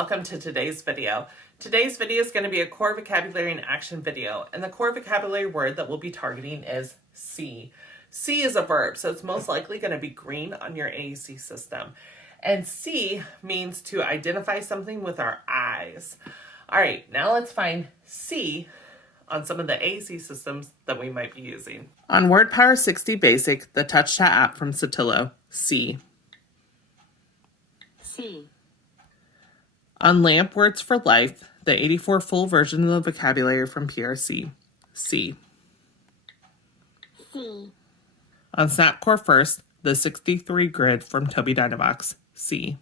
welcome to today's video. Today's video is going to be a core vocabulary and action video, and the core vocabulary word that we'll be targeting is see. See is a verb, so it's most likely going to be green on your AAC system. And see means to identify something with our eyes. All right, now let's find see on some of the AAC systems that we might be using. On WordPower 60 Basic, the Touch Chat app from Sotillo, see. See. On LAMP Words for Life, the 84 full version of the vocabulary from PRC, see. See. On Snapcore First, the 63 grid from Toby Dynavox, see.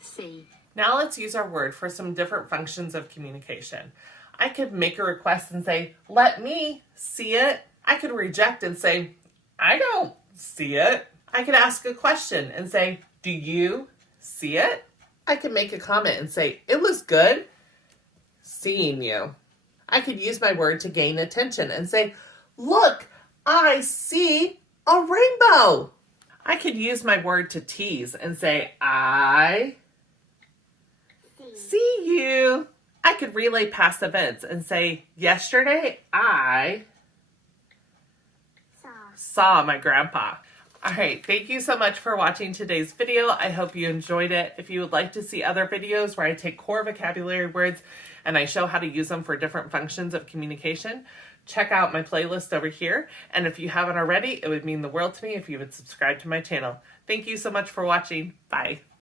See. Now let's use our word for some different functions of communication. I could make a request and say, let me see it. I could reject and say, I don't see it. I could ask a question and say, do you see it? I could make a comment and say, it was good seeing you. I could use my word to gain attention and say, look, I see a rainbow. I could use my word to tease and say, I see you. I could relay past events and say, yesterday I saw my grandpa. All right, thank you so much for watching today's video. I hope you enjoyed it. If you would like to see other videos where I take core vocabulary words and I show how to use them for different functions of communication, check out my playlist over here. And if you haven't already, it would mean the world to me if you would subscribe to my channel. Thank you so much for watching. Bye.